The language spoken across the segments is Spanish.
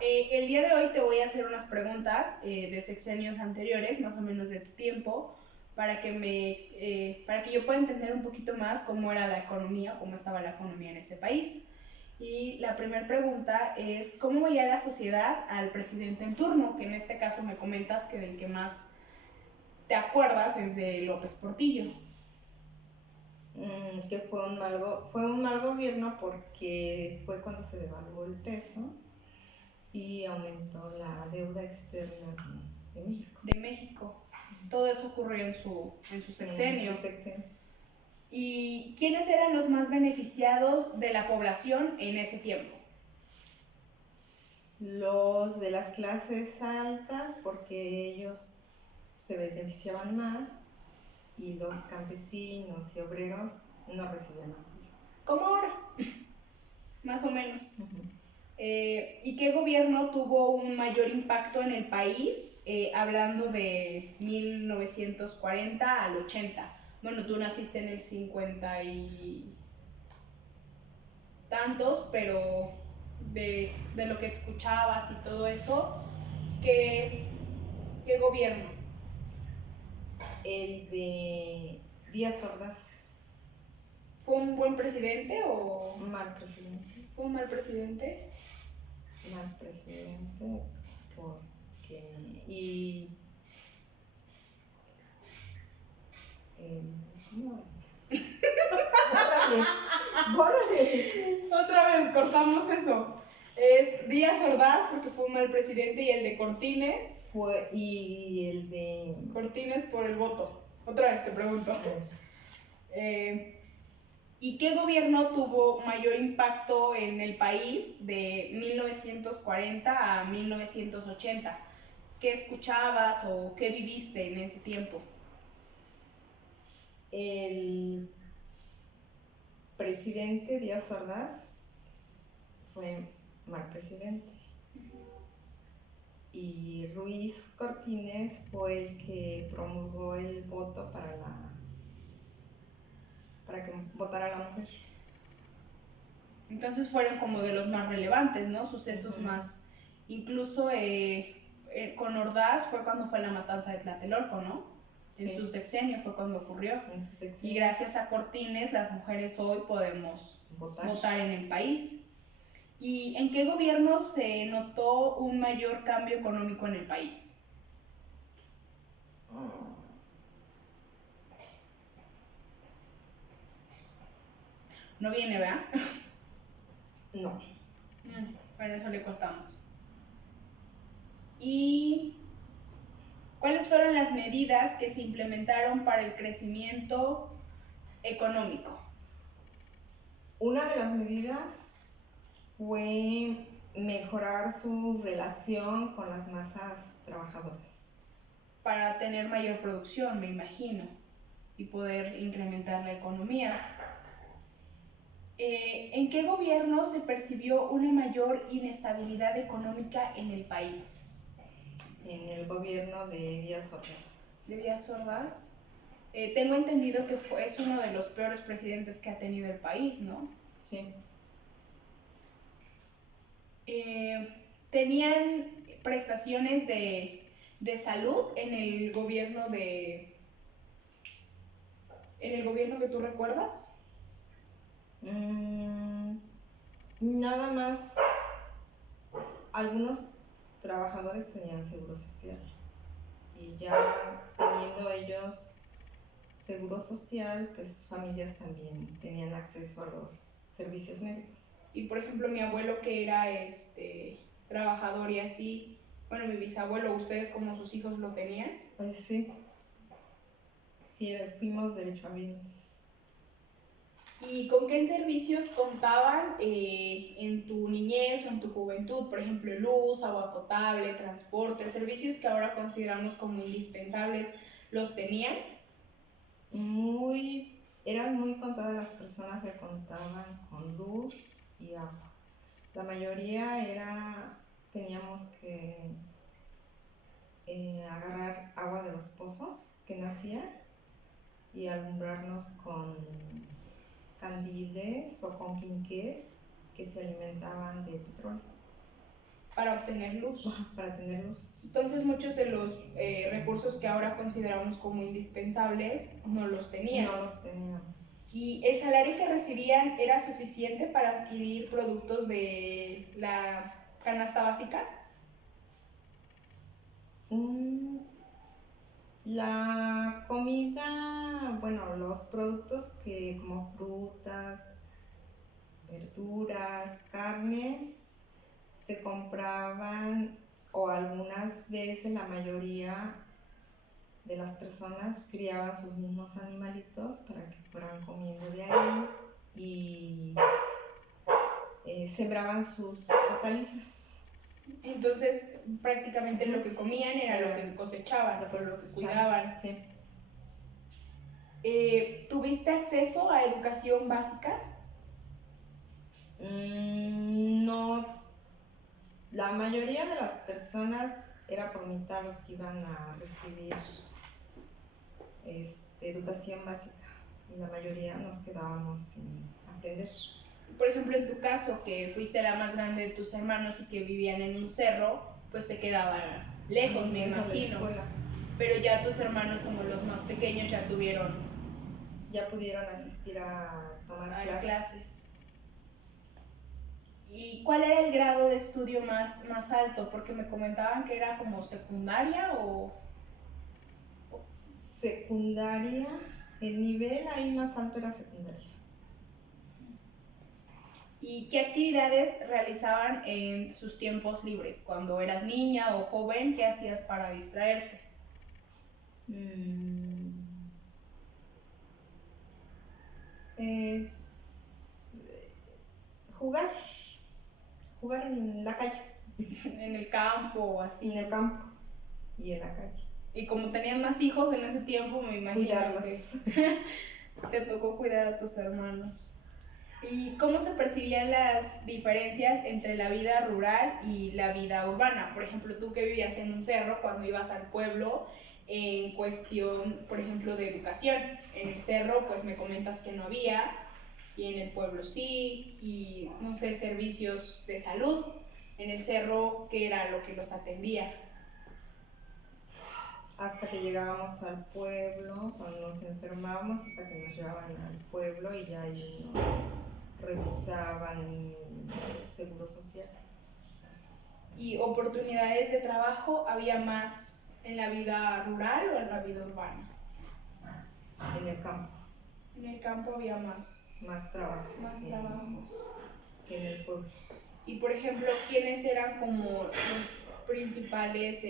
El día de hoy te voy a hacer unas preguntas de sexenios anteriores, más o menos de tu tiempo, para que yo pueda entender un poquito más cómo era la economía, cómo estaba la economía en ese país. Y la primera pregunta es, ¿cómo veía la sociedad al presidente en turno? Que en este caso me comentas que del que más te acuerdas es de López Portillo. Que fue un mal gobierno porque fue cuando se devaluó el peso y aumentó la deuda externa de México. De México. Todo eso ocurrió en su sexenio. ¿Y quiénes eran los más beneficiados de la población en ese tiempo? Los de las clases altas, porque ellos se beneficiaban más, y los campesinos y obreros no recibían apoyo. ¿Cómo ahora? Más o menos. ¿Y qué gobierno tuvo un mayor impacto en el país? Hablando de 1940 al 80. Bueno, tú naciste en el 50 y tantos, pero de lo que escuchabas y todo eso, ¿qué gobierno? El de Díaz Ordaz. ¿Fue un buen presidente o...? Mal presidente. ¿Fue un mal presidente? Mal presidente porque... Y... ¿Cómo es? ¡Bórrale! Otra vez, cortamos eso. Es Díaz Ordaz porque fue un mal presidente y el de Cortines... Y el de... Cortines por el voto. Otra vez te pregunto. ¿Y qué gobierno tuvo mayor impacto en el país de 1940 a 1980? ¿Qué escuchabas o qué viviste en ese tiempo? El presidente Díaz Ordaz fue mal presidente. Y Ruiz Cortines fue el que promulgó el voto para que votara la mujer. Entonces fueron como de los más relevantes, ¿no? Sucesos más. Incluso con Ordaz fue cuando fue la matanza de Tlatelolco, ¿no? En su sexenio fue cuando ocurrió. Y gracias a Cortines las mujeres hoy podemos votar en el país. ¿Y en qué gobierno se notó un mayor cambio económico en el país? No viene, ¿verdad? No. Bueno, eso le cortamos. ¿Y cuáles fueron las medidas que se implementaron para el crecimiento económico? Una de las medidas fue mejorar su relación con las masas trabajadoras. Para tener mayor producción, me imagino, y poder incrementar la economía. ¿En qué gobierno se percibió una mayor inestabilidad económica en el país? En el gobierno de Díaz Ordaz. ¿De Díaz Ordaz? Tengo entendido que es uno de los peores presidentes que ha tenido el país, ¿no? Sí. ¿Tenían prestaciones de salud en el gobierno que tú recuerdas? Nada más, algunos trabajadores tenían seguro social y ya teniendo ellos seguro social, pues familias también tenían acceso a los servicios médicos. Y por ejemplo mi abuelo que era trabajador y así, bueno, mi bisabuelo, ¿ustedes como sus hijos lo tenían? Pues sí, fuimos derechohabientes. ¿Y con qué servicios contaban en tu niñez o en tu juventud? Por ejemplo, luz, agua potable, transporte, servicios que ahora consideramos como indispensables, ¿los tenían? Eran muy contadas las personas que contaban con luz y agua. La mayoría teníamos que agarrar agua de los pozos que nacía y alumbrarnos con candiles o con quinqués que se alimentaban de petróleo. Para obtener luz. Para tener luz. Entonces muchos de los recursos que ahora consideramos como indispensables no los tenían. No los tenían. ¿Y el salario que recibían era suficiente para adquirir productos de la canasta básica? La comida, bueno, los productos que como frutas, verduras, carnes, se compraban, o algunas veces la mayoría de las personas criaban sus mismos animalitos para que fueran comiendo de ahí y sembraban sus hortalizas. Entonces prácticamente lo que comían era lo que cosechaban, lo que cuidaban. Sí. ¿Tuviste acceso a educación básica? No, la mayoría de las personas era por mitad los que iban a recibir educación básica y la mayoría nos quedábamos sin aprender. Por ejemplo, en tu caso, que fuiste la más grande de tus hermanos y que vivían en un cerro, pues te quedaban lejos, me imagino. Pero ya tus hermanos, como los más pequeños, ya pudieron asistir a tomar clases. ¿Y cuál era el grado de estudio más alto? Porque me comentaban que era como secundaria o... Secundaria, el nivel ahí más alto era secundaria. ¿Y qué actividades realizaban en sus tiempos libres? Cuando eras niña o joven, ¿qué hacías para distraerte? Jugar en la calle. En el campo o así. En el campo y en la calle. Y como tenían más hijos en ese tiempo, me imagino que te tocó cuidar a tus hermanos. ¿Y cómo se percibían las diferencias entre la vida rural y la vida urbana? Por ejemplo, tú que vivías en un cerro, cuando ibas al pueblo, en cuestión, por ejemplo, de educación. En el cerro, pues me comentas que no había, y en el pueblo sí, y no sé, servicios de salud. En el cerro, ¿qué era lo que los atendía? Hasta que llegábamos al pueblo, cuando nos enfermábamos, hasta que nos llevaban al pueblo y ya ahí nos revisaban el seguro social. ¿Y oportunidades de trabajo había más en la vida rural o en la vida urbana? En el campo. En el campo había más trabajo. Más trabajo. Que en el pueblo. Y por ejemplo, ¿quiénes eran como los principales?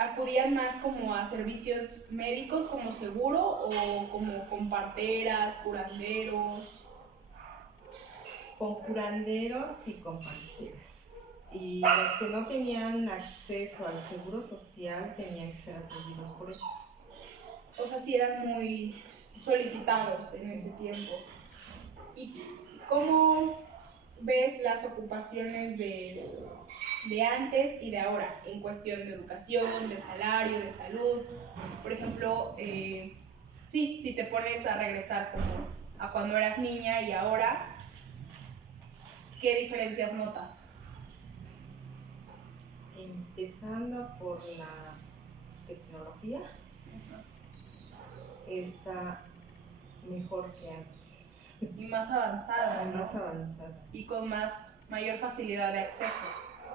¿Acudían más como a servicios médicos como seguro o como con parteras, curanderos? Con curanderos y con parteras. Y los que no tenían acceso al seguro social tenían que ser atendidos por ellos. O sea, sí eran muy solicitados en ese tiempo. ¿Y cómo ves las ocupaciones de antes y de ahora en cuestión de educación, de salario, de salud? Por ejemplo, si te pones a regresar como a cuando eras niña y ahora, ¿qué diferencias notas? Empezando por la tecnología, está mejor que antes. Y más avanzada, ¿no? Más avanzada. Y con mayor facilidad de acceso.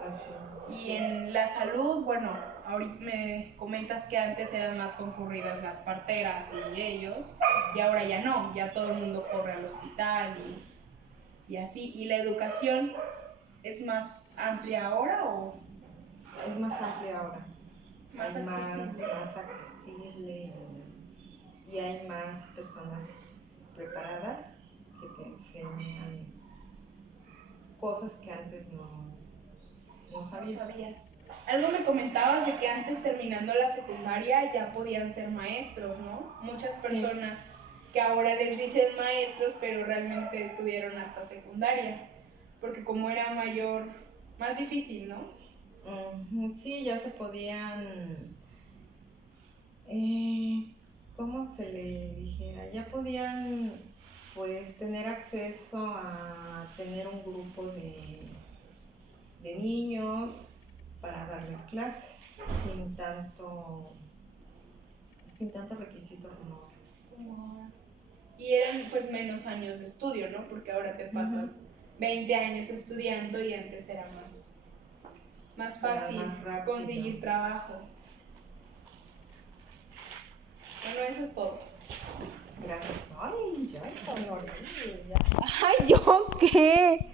Así. Y en la salud, bueno, ahorita me comentas que antes eran más concurridas las parteras y ellos, y ahora ya no, ya todo el mundo corre al hospital y así. ¿Y la educación es más amplia ahora o...? Es más amplia ahora. Más accesible y hay más personas preparadas que te enseñan cosas que antes no sabías. Algo me comentabas de que antes, terminando la secundaria, ya podían ser maestros, ¿no? Muchas personas que ahora les dicen maestros, pero realmente estudiaron hasta secundaria, porque como era más difícil, ¿no? Sí, ya se podían, ¿cómo se le dijera? Ya podían pues tener acceso a tener un grupo de niños para darles clases sin tanto requisito como ahora. Y eran pues menos años de estudio, ¿no? Porque ahora te pasas 20 años estudiando y antes era más fácil más conseguir trabajo. Bueno, eso es todo. Gracias. Ay, ya está horrible. Ay, ¿yo qué?